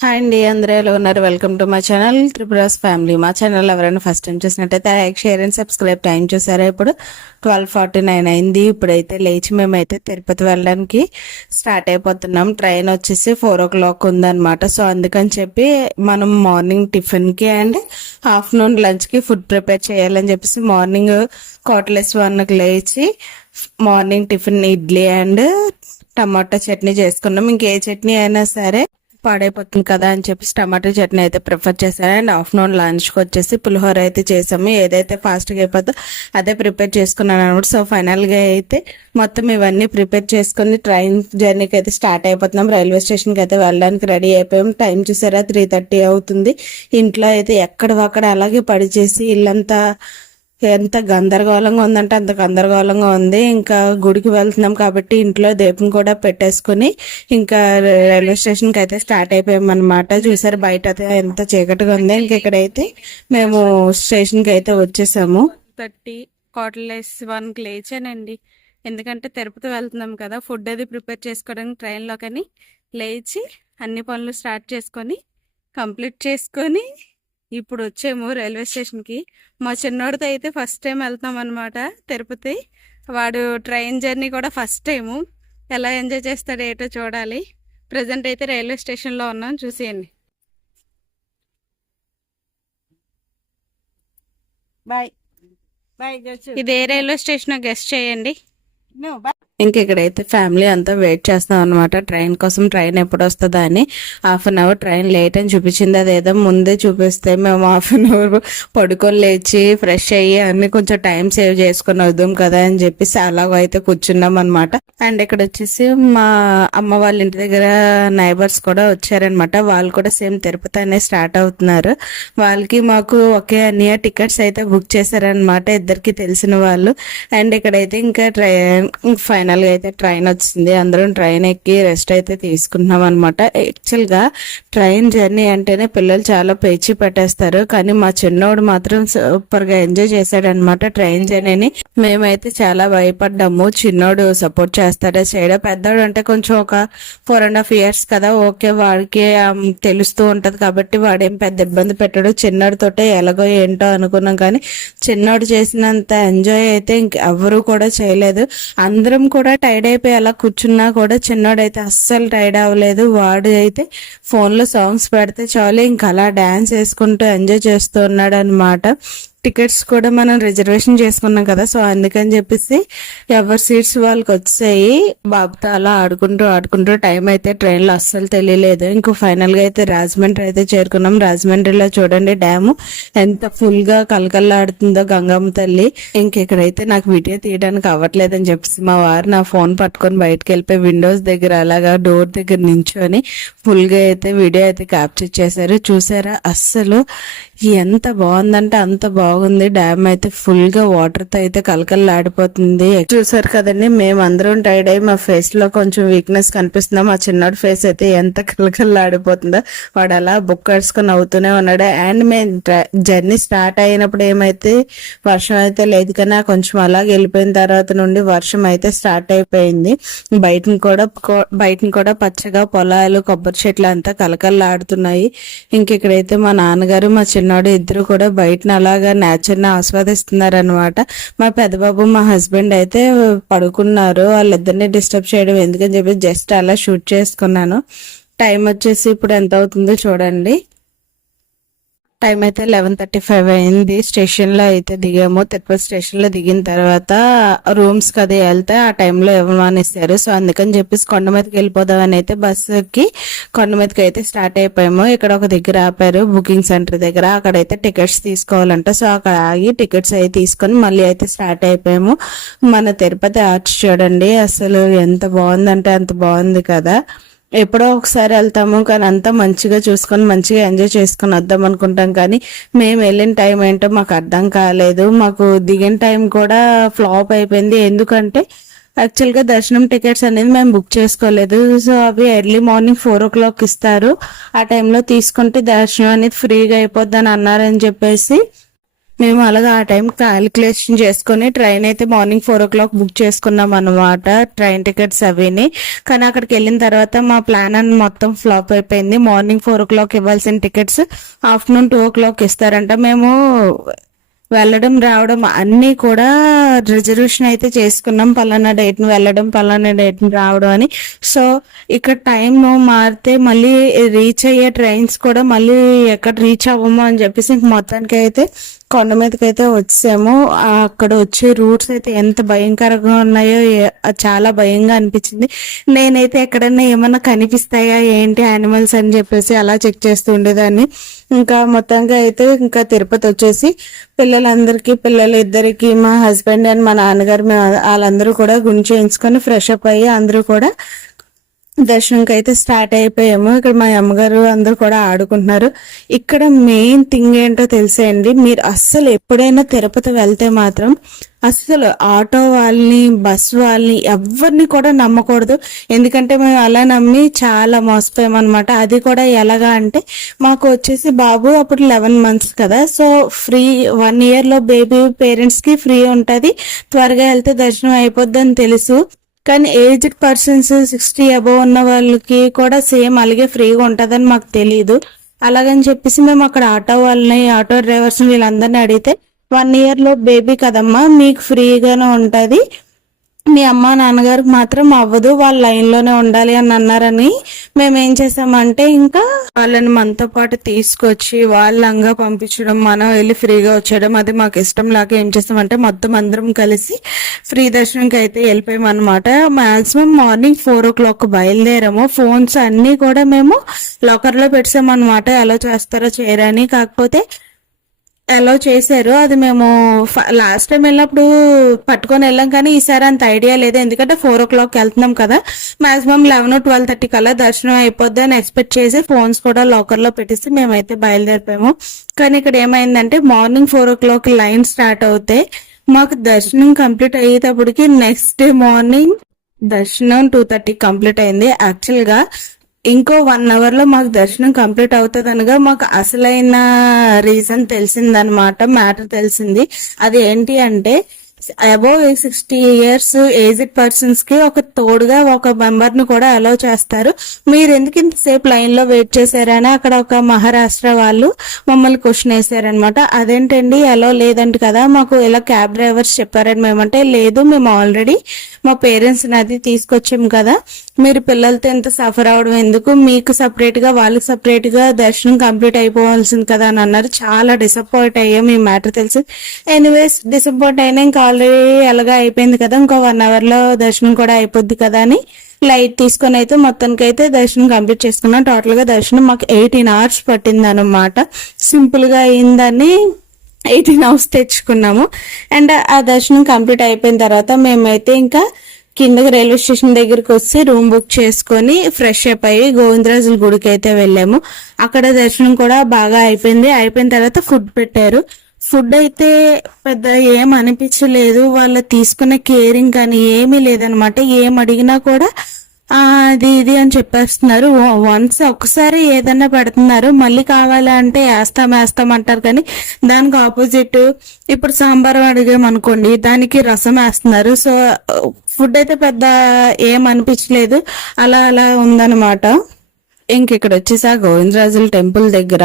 Hi అండి అందరూ ఎలా ఉన్నారు వెల్కమ్ టు మా ఛానల్ త్రిపురాస్ ఫ్యామిలీ మా ఛానల్ ఎవరైనా ఫస్ట్ టైం చూసినట్టయితే like share and subscribe time చూసారా ఇప్పుడు? ట్వెల్వ్ ఫార్టీ నైన్ అయింది. ఇప్పుడైతే లేచి మేమైతే తిరుపతి వెళ్ళడానికి స్టార్ట్ అయిపోతున్నాం. ట్రైన్ వచ్చేసి ఫోర్ ఓ క్లాక్ ఉందన్నమాట. సో అందుకని చెప్పి మనం మార్నింగ్ టిఫిన్కి అండ్ ఆఫ్టర్నూన్ లంచ్కి ఫుడ్ ప్రిపేర్ చేయాలని చెప్పేసి మార్నింగ్ కోటలెస్ వన్కి లేచి మార్నింగ్ టిఫిన్ ఇడ్లీ అండ్ టమాటా చట్నీ చేసుకున్నాం. ఇంకే చట్నీ అయినా సరే పాడైపోతుంది కదా అని చెప్పేసి టమాటో చట్నీ అయితే ప్రిఫర్ చేశాను. అండ్ ఆఫ్టర్నూన్ లంచ్కి వచ్చేసి పులిహోర అయితే చేసాము ఏదైతే ఫాస్ట్గా అయిపోతుందో అదే ప్రిపేర్ చేసుకున్నాను అనమాట. సో ఫైనల్గా అయితే మొత్తం ఇవన్నీ ప్రిపేర్ చేసుకుని ట్రైన్ జర్నీకి అయితే స్టార్ట్ అయిపోతున్నాం. రైల్వే స్టేషన్కి అయితే వెళ్ళడానికి రెడీ అయిపోయాం. టైం చూసారా? త్రీ థర్టీ అవుతుంది. ఇంట్లో అయితే ఎక్కడ అక్కడ అలాగే పడి చేసి ఇల్లంతా ఎంత గందరగోళంగా ఉందంటే అంత గందరగోళంగా ఉంది. ఇంకా గుడికి వెళ్తున్నాం కాబట్టి ఇంట్లో దీపం కూడా పెట్టేసుకుని ఇంకా రైల్వే స్టేషన్కి అయితే స్టార్ట్ అయిపోయామన్నమాట. చూసారు బయట ఎంత చీకటిగా ఉంది. ఇంక ఇక్కడైతే మేము స్టేషన్కి అయితే వచ్చేసాము. థర్టీ కాటలెస్ వన్కి లేచానండి. ఎందుకంటే తిరుపతి వెళ్తున్నాం కదా ఫుడ్ అది ప్రిపేర్ చేసుకోవడానికి ట్రైన్లో కానీ లేచి అన్ని పనులు స్టార్ట్ చేసుకొని కంప్లీట్ చేసుకొని ఇప్పుడు వచ్చాము రైల్వే స్టేషన్కి. మా చిన్నోడితో అయితే ఫస్ట్ టైం వెళ్తాం అనమాట తిరుపతి. వాడు ట్రైన్ జర్నీ కూడా ఫస్ట్ టైము. ఎలా ఎంజాయ్ చేస్తాడో ఏటో చూడాలి. ప్రజెంట్ అయితే రైల్వే స్టేషన్లో ఉన్నాం. చూసేయండి. బాయ్. బాయ్ ఇది ఏ రైల్వే స్టేషన్ గెస్ట్ చేయండి. ఇంక ఇక్కడైతే ఫ్యామిలీ అంతా వెయిట్ చేస్తాం అనమాట ట్రైన్ కోసం ట్రైన్ ఎప్పుడు వస్తుందా అని. Half an hour train late అని చూపించింది. అదేదో ముందే చూపిస్తే మేము హాఫ్ అన్ అవర్ పడుకొని లేచి ఫ్రెష్ అయ్యి అన్ని కొంచెం టైం సేవ్ చేసుకుని వద్దాం కదా అని చెప్పేసి అలాగో అయితే కూర్చున్నాం అనమాట అండ్ ఇక్కడ వచ్చేసి మా అమ్మ వాళ్ళ ఇంటి దగ్గర నైబర్స్ కూడా వచ్చారనమాట వాళ్ళు కూడా సేమ్ తిరుపతి అనే స్టార్ట్ అవుతున్నారు. వాళ్ళకి మాకు ఒకే అన్ని టికెట్స్ అయితే బుక్ చేశారనమాట ఇద్దరికి తెలిసిన వాళ్ళు. అండ్ ఇక్కడైతే ఇంకా ట్రైన్ ఫైన్ ఫైనల్గా అయితే ట్రైన్ వచ్చింది. అందరం ట్రైన్ ఎక్కి రెస్ట్ అయితే తీసుకున్నాం అనమాట యాక్చువల్గా ట్రైన్ జర్నీ అంటేనే పిల్లలు చాలా పేచి పెట్టేస్తారు. కానీ మా చిన్నోడు మాత్రం సూపర్గా ఎంజాయ్ చేశాడనమాట ట్రైన్ జర్నీని. మేమైతే చాలా భయపడ్డాము. చిన్నోడు సపోర్ట్ చేస్తాడా చేయడా? పెద్దోడు అంటే కొంచెం ఒక ఫోర్ అండ్ హాఫ్ ఇయర్స్ కదా. ఓకే వాడికి తెలుస్తూ ఉంటది కాబట్టి వాడేం పెద్ద ఇబ్బంది పెట్టాడు. చిన్నోడితోటే ఎలాగో ఏంటో అనుకున్నాం. కానీ చిన్నోడు చేసినంత ఎంజాయ్ అయితే ఇంకెవరూ కూడా చేయలేదు. అందరం కూడా టైర్డ్ అయిపోయి అలా కూర్చున్నా కూడా చిన్నోడైతే అస్సలు టైర్డ్ అవ్వలేదు. వాడు అయితే ఫోన్లో సాంగ్స్ పెడితే చాలు ఇంకా అలా డ్యాన్స్ వేసుకుంటూ ఎంజాయ్ చేస్తూ ఉన్నాడు అనమాట టికెట్స్ కూడా మనం రిజర్వేషన్ చేసుకున్నాం కదా సో అందుకని చెప్పేసి ఎవరి సీట్స్ వాళ్ళకి వచ్చాయి. బాబుతో అలా ఆడుకుంటూ ఆడుకుంటూ టైం అయితే ట్రైన్లో అస్సలు తెలియలేదు. ఇంకో ఫైనల్గా అయితే రాజమండ్రి అయితే చేరుకున్నాం. రాజమండ్రిలో చూడండి డ్యాము ఎంత ఫుల్గా కలకల్లాడుతుందో గంగమ్మ తల్లి. ఇంకెక్కడైతే నాకు వీడియో తీయడానికి అవ్వట్లేదని చెప్పేసి మా వారు నా ఫోన్ పట్టుకొని బయటకు వెళ్ళిపోయి విండోస్ దగ్గర అలాగా డోర్ దగ్గర నించొని ఫుల్గా అయితే వీడియో అయితే క్యాప్చర్ చేశారు. చూసారా? అస్సలు ఎంత బాగుందంటే అంత బాగుంది. డ్యామ్ అయితే ఫుల్గా వాటర్తో అయితే కలకల్లాడిపోతుంది చూసారు కదండి మేము అందరం టైర్డ్ అయ్యి మా ఫేస్లో కొంచెం వీక్నెస్ కనిపిస్తుందా. మా చిన్నోడి ఫేస్ అయితే ఎంత కలకల్లాడిపోతుందో వాడు అలా బుక్ కడుచుకొని అవుతూనే ఉన్నాడు. అండ్ మేము జర్నీ స్టార్ట్ అయినప్పుడు ఏమైతే వర్షం అయితే లేదు కానీ కొంచెం అలాగే వెళ్ళిపోయిన తర్వాత నుండి వర్షం అయితే స్టార్ట్ అయిపోయింది. బయటను కూడా బయటను కూడా పచ్చగా పొలాలు కొబ్బరి చెట్లు అంతా కలకల్లాడుతున్నాయి ఇంక ఇక్కడైతే మా నాన్నగారు మా చిన్నోడు ఇద్దరు కూడా బయటన అలాగా నేచర్ని ఆస్వాదిస్తున్నారు అనమాట మా పెద్దబాబు మా హస్బెండ్ అయితే పడుకున్నారు. వాళ్ళిద్దరిని డిస్టర్బ్ చేయడం ఎందుకని చెప్పి జస్ట్ అలా షూట్ చేసుకున్నాను. టైం వచ్చేసి ఇప్పుడు ఎంత అవుతుందో చూడండి. టైం అయితే లెవెన్ థర్టీ ఫైవ్ అయింది. స్టేషన్లో అయితే దిగాము. తిరుపతి స్టేషన్లో దిగిన తర్వాత రూమ్స్కి అది వెళ్తే ఆ టైంలో ఇవ్వమనిస్తారు సో అందుకని చెప్పేసి కొండ మీదకి వెళ్ళిపోదామని అయితే బస్సుకి కొండ మీదకి అయితే స్టార్ట్ అయిపోయాము. ఇక్కడ ఒక దగ్గర ఆపారు. బుకింగ్ సెంటర్ దగ్గర. అక్కడైతే టికెట్స్ తీసుకోవాలంట. సో అక్కడ ఆగి టికెట్స్ అయితే తీసుకొని మళ్ళీ అయితే స్టార్ట్ అయిపోయాము. మన తిరుపతి ఆర్చ్ చూడండి. అసలు ఎంత బాగుందంటే అంత బాగుంది కదా. ఎప్పుడో ఒకసారి వెళ్తాము కానీ అంతా మంచిగా చూసుకొని మంచిగా ఎంజాయ్ చేసుకొని వద్దాం అనుకుంటాం. కానీ మేము వెళ్ళిన టైం ఏంటో మాకు అర్థం కాలేదు. మాకు దిగిన టైం కూడా ఫ్లాప్ అయిపోయింది. ఎందుకంటే యాక్చువల్గా దర్శనం టికెట్స్ అనేది మేము బుక్ చేసుకోలేదు. సో అవి early morning four o'clock ఇస్తారు. ఆ టైంలో తీసుకుంటే దర్శనం అనేది ఫ్రీగా అయిపోద్ది అని అన్నారని చెప్పేసి మేము అలాగా ఆ టైం క్యాలిక్యులేషన్ చేసుకుని ట్రైన్ అయితే morning four o'clock book చేసుకున్నాం అనమాట ట్రైన్ టికెట్స్ అవిని. కానీ అక్కడికి వెళ్ళిన తర్వాత మా ప్లాన్ అని మొత్తం ఫ్లాప్ అయిపోయింది. మార్నింగ్ ఫోర్ ఓ క్లాక్ ఇవ్వాల్సిన tickets afternoon two o'clock ఇస్తారంట. మేము వెళ్ళడం రావడం అన్నీ కూడా రిజర్వేషన్ అయితే చేసుకున్నాం. పలానా డేట్ని వెళ్ళడం పలానా డేట్ని రావడం అని. సో ఇక్కడ టైం మారితే మళ్ళీ రీచ్ అయ్యే ట్రైన్స్ కూడా మళ్ళీ ఎక్కడ రీచ్ అవ్వము అని చెప్పేసి మొత్తానికి అయితే కొండ మీదకి అయితే వచ్చాము. అక్కడ వచ్చే రూట్స్ అయితే ఎంత భయంకరంగా ఉన్నాయో చాలా భయంగా అనిపించింది. నేనైతే ఎక్కడన్నా ఏమన్నా కనిపిస్తాయా ఏంటి యానిమల్స్ అని చెప్పేసి అలా చెక్ చేస్తూ ఉండేదాన్ని. ఇంకా మొత్తంగా అయితే ఇంకా తిరుపతి వచ్చేసి పిల్లలందరికీ పిల్లలు ఇద్దరికి మా హస్బెండ్ అండ్ మా నాన్నగారు మేము వాళ్ళందరూ కూడా గుండు చేయించుకొని ఫ్రెష్ అప్ అయ్యి అందరూ కూడా దర్శనంకి అయితే స్టార్ట్ అయిపోయాము. ఇక్కడ మా అమ్మగారు అందరు కూడా ఆడుకుంటున్నారు. ఇక్కడ మెయిన్ థింగ్ ఏంటో తెలిసేయండి మీరు అస్సలు ఎప్పుడైనా తిరుపతి వెళ్తే మాత్రం అస్సలు ఆటో వాళ్ళని బస్ వాళ్ళని ఎవరిని కూడా నమ్మకూడదు. ఎందుకంటే మేము అలా నమ్మి చాలా మోసపోయామన్నమాట. అది కూడా ఎలాగా అంటే మాకు వచ్చేసి బాబు అప్పుడు లెవెన్ మంత్స్ కదా. సో ఫ్రీ వన్ ఇయర్లో బేబీ పేరెంట్స్కి ఫ్రీ ఉంటుంది. త్వరగా వెళ్తే దర్శనం అయిపోద్ది అని తెలుసు. కానీ ఏజ్డ్ పర్సన్స్ సిక్స్టీ అబవ్ ఉన్న వాళ్ళకి కూడా సేమ్ అలాగే ఫ్రీగా ఉంటుందని మాకు తెలియదు అలాగని చెప్పేసి మేము అక్కడ ఆటో వాళ్ళని ఆటో డ్రైవర్స్ వీళ్ళందరినీ అడిగితే వన్ ఇయర్లో బేబీ కదమ్మా మీకు ఫ్రీగానే ఉంటుంది. మీ అమ్మ నాన్నగారికి మాత్రం అవ్వదు వాళ్ళు లైన్లోనే ఉండాలి అని అన్నారని మేము ఏం చేసామంటే ఇంకా వాళ్ళని మనతో పాటు తీసుకొచ్చి వాళ్ళంగా పంపించడం మనం వెళ్ళి ఫ్రీగా వచ్చేయడం అది మాకు ఇష్టం లాగా ఏం చేస్తామంటే మొత్తం అందరం కలిసి ఫ్రీ దర్శనంకి అయితే వెళ్ళిపోయాం అనమాట maximum morning four o'clock బయలుదేరాము. ఫోన్స్ అన్ని కూడా మేము లాకర్లో పెట్టాం అనమాట ఎలా చేస్తారో చేయరని. కాకపోతే అలో చేశారు. అది మేము లాస్ట్ టైం వెళ్ళినప్పుడు పట్టుకొని వెళ్ళాం కానీ ఈసారి అంత ఐడియా లేదు. ఎందుకంటే ఫోర్ ఓ క్లాక్ వెళ్తున్నాం కదా. మాక్సిమం లెవెన్ ట్వెల్వ్ థర్టీ కల్లా దర్శనం అయిపోద్ది అని ఎక్స్పెక్ట్ చేసి ఫోన్స్ కూడా లాకర్లో పెట్టేసి మేమైతే బయలుదేరిపోయాము. కానీ ఇక్కడ ఏమైందంటే morning four o'clock line start అవుతే మాకు దర్శనం కంప్లీట్ అయ్యేటప్పటికి నెక్స్ట్ డే మార్నింగ్ దర్శనం టూ థర్టీ కంప్లీట్ అయింది. యాక్చువల్గా ఇంకో వన్ అవర్లో మాకు దర్శనం కంప్లీట్ అవుతుంది అనగా మాకు అసలైన రీజన్ తెలిసిందనమాట మ్యాటర్ తెలిసింది. అది ఏంటి అంటే అబౌవ్ సిక్స్టీ ఇయర్స్ ఏజ్డ్ పర్సన్స్కి ఒక తోడుగా ఒక మెంబర్ను కూడా అలౌ చేస్తారు. మీరు ఎందుకు ఇంతసేపు లైన్లో వెయిట్ చేశారని అక్కడ ఒక మహారాష్ట్ర వాళ్ళు మమ్మల్ని క్వశ్చన్ వేసారనమాట అదేంటండి? అలో లేదంట కదా మాకు ఇలా క్యాబ్ డ్రైవర్స్ చెప్పారని మేమంటే లేదు మేము ఆల్రెడీ మా పేరెంట్స్ అది తీసుకొచ్చాం కదా. మీరు పిల్లలతో ఎంత సఫర్ అవడం ఎందుకు? మీకు సపరేట్గా వాళ్ళకి సపరేట్గా దర్శనం కంప్లీట్ అయిపోవాల్సింది కదా అని అన్నారు. చాలా డిసప్పాయింట్ అయ్యాం ఈ మ్యాటర్ తెలిసి. ఎనీవేస్ డిసప్పాయింట్ అయినా ఇంకా ఆల్రెడీ ఎలాగా అయిపోయింది కదా. ఇంకో వన్ అవర్లో దర్శనం కూడా అయిపోద్ది కదా అని లైట్ తీసుకొని అయితే మొత్తానికి అయితే దర్శనం కంప్లీట్ చేసుకున్నాం. టోటల్గా దర్శనం మాకు ఎయిటీన్ అవర్స్ పట్టింది అనమాట సింపుల్గా అయిందని ఎయిటీన్ అవర్స్ తెచ్చుకున్నాము. అండ్ ఆ దర్శనం కంప్లీట్ అయిపోయిన తర్వాత మేమైతే ఇంకా కిందకి రైల్వే స్టేషన్ దగ్గరికి వచ్చి రూమ్ బుక్ చేసుకొని ఫ్రెష్ అప్ అయ్యి గోవిందరాజుల గుడికి అయితే వెళ్ళాము. అక్కడ దర్శనం కూడా బాగా అయిపోయింది. అయిపోయిన తర్వాత ఫుడ్ పెట్టారు. ఫుడ్ అయితే పెద్ద ఏం అనిపించలేదు. వాళ్ళు తీసుకునే కేరింగ్ కానీ ఏమీ లేదనమాట ఏం అడిగినా కూడా అది ఇది అని చెప్పేస్తున్నారు. వన్స్ ఒకసారి ఏదన్నా పెడుతున్నారు మళ్ళీ కావాలంటే వేస్తాం వేస్తాం అంటారు కానీ దానికి ఆపోజిట్ ఇప్పుడు సాంబార్ అడిగామనుకోండి దానికి రసం వేస్తున్నారు. సో ఫుడ్ అయితే పెద్ద ఏం అనిపించలేదు. అలా అలా ఉందన్నమాట. ఇంక ఇక్కడ వచ్చేసి ఆ గోవిందరాజుల టెంపుల్ దగ్గర.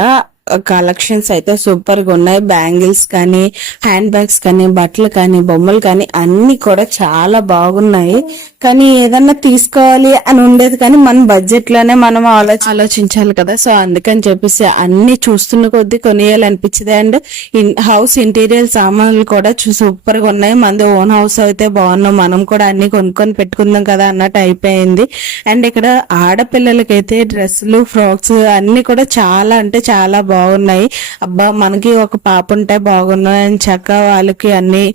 కలెక్షన్స్ అయితే సూపర్గా ఉన్నాయి. బ్యాంగిల్స్ కానీ హ్యాండ్ బ్యాగ్స్ కానీ బట్టలు కానీ బొమ్మలు కానీ అన్ని కూడా చాలా బాగున్నాయి. కానీ ఏదన్నా తీసుకోవాలి అని ఉండేది కానీ మన బడ్జెట్లోనే మనం ఆలోచ ఆలోచించాలి కదా. సో అందుకని చెప్పేసి అన్ని చూస్తున్న కొద్దీ కొనియాలనిపించింది. అండ్ హౌస్ ఇంటీరియర్ సామాన్లు కూడా సూపర్గా ఉన్నాయి. మనది ఓన్ హౌస్ అయితే బాగున్నాం. మనం కూడా అన్ని కొనుక్కొని పెట్టుకుందాం కదా అన్నట్టు అయిపోయింది. అండ్ ఇక్కడ ఆడపిల్లలకైతే డ్రెస్సులు ఫ్రాక్స్ అన్ని కూడా చాలా అంటే చాలా బాగున్నాయి. అబ్బా మనకి ఒక పాప ఉంటే బాగున్నాయి అని చక్క వాళ్ళకి అన్ని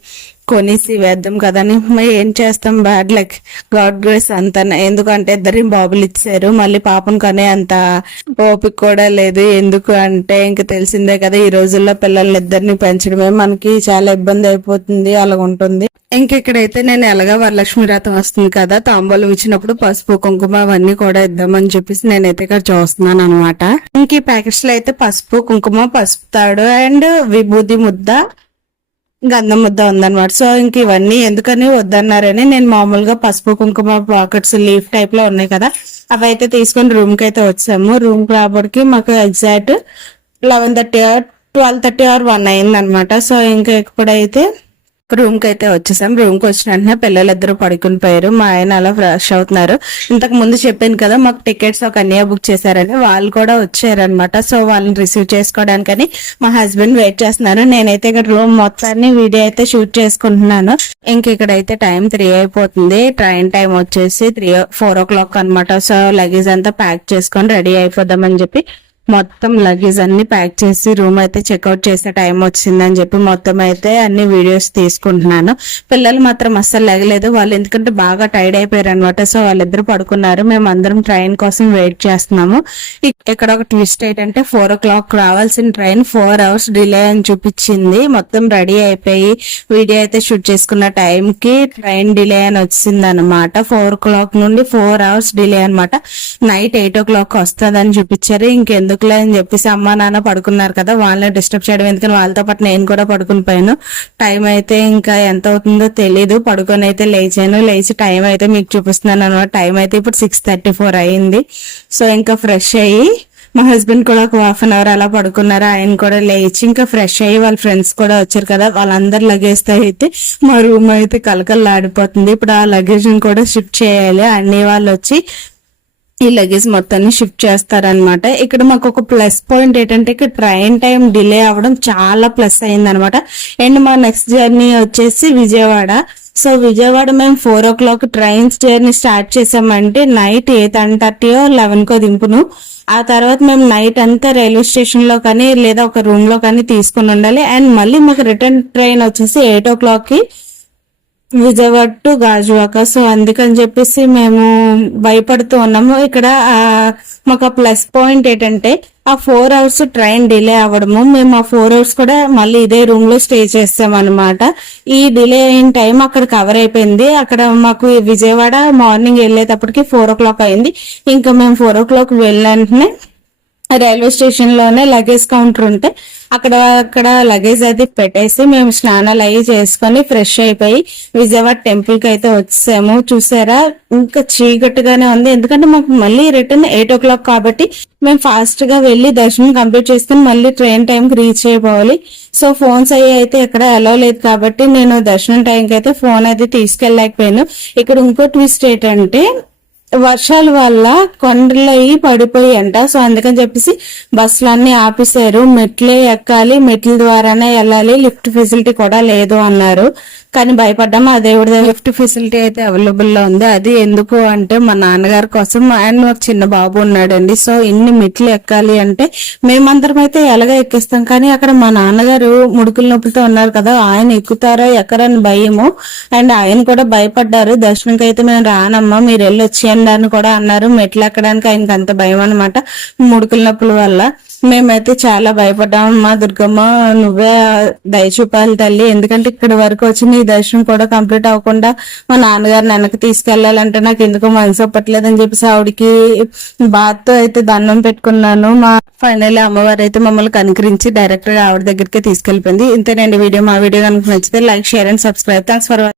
కొనేసి వేద్దాం కదని మరి ఏం చేస్తాం? బ్యాడ్ లక్ గాడ్ గ్రేస్ అంత. ఎందుకంటే ఇద్దరి బాబులు ఇచ్చారు. మళ్ళీ పాపను కొనే అంత ఓపిక కూడా లేదు. ఎందుకు అంటే ఇంక తెలిసిందే కదా ఈ రోజుల్లో పిల్లల్ని ఇద్దరిని పెంచడమే మనకి చాలా ఇబ్బంది అయిపోతుంది అలా ఉంటుంది. ఇంకెక్కడైతే నేను ఎలాగా వరలక్ష్మి వ్రతం వస్తుంది కదా తాంబూలం ఇచ్చినప్పుడు పసుపు కుంకుమ అవన్నీ కూడా ఇద్దామని చెప్పేసి నేనైతే ఇక్కడ చూస్తున్నాను అనమాట ఇంక ఈ ప్యాకెట్స్లో అయితే పసుపు కుంకుమ పసుపు తాడు అండ్ విభూతి ముద్ద గంధం ముద్ద ఉందన్నమాట. సో ఇంక ఇవన్నీ ఎందుకని వద్దన్నారని నేను మామూలుగా పసుపు కుంకుమ పాకెట్స్ లీఫ్ టైప్లో ఉన్నాయి కదా. అవి అయితే తీసుకొని రూమ్కి అయితే వచ్చాము. రూమ్కి రాబడికి మాకు exact eleven thirty or twelve thirty or one అయింది అనమాట సో ఇంకా ఎప్పుడైతే రూమ్కి అయితే వచ్చేసాం. రూమ్కి వచ్చిన వెంటనే పిల్లలిద్దరూ పడుకుని పోయారు. మా ఆయన అలా ఫ్రెష్ అవుతున్నారు. ఇంతకు ముందు చెప్పాను కదా మాకు టికెట్స్ ఒక అన్నయ్య బుక్ చేశారని. వాళ్ళు కూడా వచ్చారనమాట సో వాళ్ళని రిసీవ్ చేసుకోవడానికని మా హస్బెండ్ వెయిట్ చేస్తున్నారు నేనైతే ఇక్కడ రూమ్ మొత్తాన్ని వీడియో అయితే షూట్ చేసుకుంటున్నాను. ఇంక ఇక్కడైతే టైం త్రీ అయిపోతుంది. ట్రైన్ టైం వచ్చేసి త్రీ ఫోర్ ఓ క్లాక్ అనమాట సో లగేజ్ అంతా ప్యాక్ చేసుకొని రెడీ అయిపోదామని చెప్పి మొత్తం లగేజ్ అన్ని ప్యాక్ చేసి రూమ్ అయితే చెక్అవుట్ చేసే టైం వచ్చిందని చెప్పి మొత్తం అయితే అన్ని వీడియోస్ తీసుకుంటున్నాను. పిల్లలు మాత్రం అస్సలు లెగలేదు. వాళ్ళు ఎందుకంటే బాగా టైర్డ్ అయిపోయారు అనమాట సో వాళ్ళిద్దరు పడుకున్నారు. మేము అందరం ట్రైన్ కోసం వెయిట్ చేస్తున్నాము. ఇక్కడ ఒక ట్విస్ట్ ఏంటంటే ఫోర్ ఓ క్లాక్ రావాల్సిన ట్రైన్ ఫోర్ అవర్స్ డిలే అని చూపించింది. మొత్తం రెడీ అయిపోయి వీడియో అయితే షూట్ చేసుకున్న టైం కి ట్రైన్ డిలే అని వచ్చింది అనమాట ఫోర్ ఓ క్లాక్ నుండి ఫోర్ అవర్స్ డిలే అనమాట నైట్ ఎయిట్ ఓ క్లాక్ వస్తుందని చూపించారు. ఇంకెందుకు ఎందుకులే అని చెప్పేసి అమ్మ నాన్న పడుకున్నారు కదా వాళ్ళని డిస్టర్బ్ చేయడం ఎందుకని వాళ్ళతో పాటు నేను కూడా పడుకుని పోయాను టైం అయితే ఇంకా ఎంత అవుతుందో తెలియదు పడుకొని అయితే లేచాను. లేచి టైం అయితే మీకు చూపిస్తున్నాను అనమాట టైం అయితే ఇప్పుడు సిక్స్ థర్టీ ఫోర్ అయింది. సో ఇంకా ఫ్రెష్ అయ్యి మా హస్బెండ్ కూడా ఒక హాఫ్ అన్ అవర్ అలా పడుకున్నారు. ఆయన కూడా లేచి ఇంకా ఫ్రెష్ అయ్యి వాళ్ళ ఫ్రెండ్స్ కూడా వచ్చారు కదా వాళ్ళందరు లగేజ్ అయితే మా రూమ్ అయితే కలకల్లాడిపోతుంది ఇప్పుడు ఆ లగేజ్ కూడా షిఫ్ట్ చేయాలి. అన్ని వాళ్ళు వచ్చి ఈ లగేజ్ మొత్తాన్ని షిఫ్ట్ చేస్తారనమాట ఇక్కడ మాకు ఒక ప్లస్ పాయింట్ ఏంటంటే ఇక్కడ ట్రైన్ టైం డిలే అవ్వడం చాలా ప్లస్ అయింది అనమాట అండ్ మా నెక్స్ట్ జర్నీ వచ్చేసి విజయవాడ. సో విజయవాడ మేము four o'clock train journey start చేసామంటే నైట్ ఏ టెన్ థర్టీయో లెవెన్ కో దింపును. ఆ తర్వాత మేము నైట్ అంతా రైల్వే స్టేషన్లో కానీ లేదా ఒక రూమ్లో కానీ తీసుకుని ఉండాలి. అండ్ మళ్ళీ మాకు రిటర్న్ ట్రైన్ వచ్చేసి ఎయిట్ ఓ క్లాక్కి విజయవాడ టు గాజువాక. సో అందుకని చెప్పేసి మేము భయపడుతూ ఉన్నాము. ఇక్కడ ఆ, మాకు ప్లస్ పాయింట్ ఏంటంటే ఆ ఫోర్ అవర్స్ ట్రైన్ డిలే అవ్వడము. మేము ఆ ఫోర్ అవర్స్ కూడా మళ్ళీ ఇదే రూమ్లో స్టే చేస్తాం అనమాట ఈ డిలే అయిన టైం అక్కడ కవర్ అయిపోయింది. అక్కడ మాకు విజయవాడ మార్నింగ్ వెళ్ళేటప్పటికి ఫోర్ ఓ క్లాక్ అయింది. ఇంకా మేము ఫోర్ ఓ క్లాక్ వెళ్ళంటనే రైల్వే స్టేషన్లోనే లగేజ్ కౌంటర్ ఉంటే అక్కడ అక్కడ లగేజ్ అయితే పెట్టేసి మేము స్నానాలు అవి చేసుకొని ఫ్రెష్ అయిపోయి విజయవాడ టెంపుల్కి అయితే వచ్చాము. చూసారా? ఇంకా చీకటిగానే ఉంది. ఎందుకంటే మాకు మళ్ళీ రిటర్న్ ఎయిట్ ఓ క్లాక్ కాబట్టి మేము ఫాస్ట్గా వెళ్ళి దర్శనం కంప్లీట్ చేసుకుని మళ్ళీ ట్రైన్ టైం కి రీచ్ అయిపోవాలి. సో ఫోన్స్ అయ్యి అయితే ఎక్కడ అలో లేదు కాబట్టి నేను దర్శనం టైంకి అయితే ఫోన్ అయితే తీసుకెళ్ళలేకపోయాను. ఇక్కడ ఇంకో ట్విస్ట్ ఏంటంటే వర్షాల వల్ల కొండలు అయి పడిపోయాయంట సో అందుకని చెప్పేసి బస్సులు అన్ని ఆపేశారు. మెట్లే ఎక్కాలి మెట్ల ద్వారానే వెళ్ళాలి. లిఫ్ట్ ఫెసిలిటీ కూడా లేదు అన్నారు. కానీ భయపడ్డాము ఆ దేవుడి లిఫ్ట్ ఫెసిలిటీ అయితే అవైలబుల్లో ఉంది. అది ఎందుకు అంటే మా నాన్నగారి కోసం ఆయన ఒక చిన్న బాబు ఉన్నాడండి. సో ఇన్ని మెట్లు ఎక్కాలి అంటే మేమందరం అయితే ఎలాగో ఎక్కిస్తాం? కానీ అక్కడ మా నాన్నగారు ముడుకుల నొప్పులతో ఉన్నారు కదా ఆయన ఎక్కుతారో ఎక్కరని భయము. అండ్ ఆయన కూడా భయపడ్డారు. దర్శనంకి అయితే మేము రానమ్మా మీరు వెళ్ళి వచ్చేయండి అని కూడా అన్నారు. మెట్లు ఎక్కడానికి ఆయనకి అంత భయం అనమాట ముడుకుల నొప్పుల వల్ల. మేమైతే చాలా భయపడ్డాం. అమ్మా దుర్గమ్మ నువ్వే దయ చూపాలి తల్లి. ఎందుకంటే ఇక్కడ వరకు వచ్చిన ఈ దర్శనం కూడా కంప్లీట్ అవ్వకుండా మా నాన్నగారిని వెనక్కి తీసుకెళ్ళాలంటే నాకు ఎందుకో మనసు ఒప్పట్లేదు అని చెప్పేసి ఆవిడకి బాధతో అయితే దండం పెట్టుకున్నాను. మా ఫైనల్ అమ్మవారు అయితే మమ్మల్ని కనుకరించి డైరెక్ట్గా ఆవిడ దగ్గరికి తీసుకెళ్ళిపోయింది ఇంతేనండి వీడియో. మా వీడియో కనుక నచ్చితే like share and subscribe. Thanks for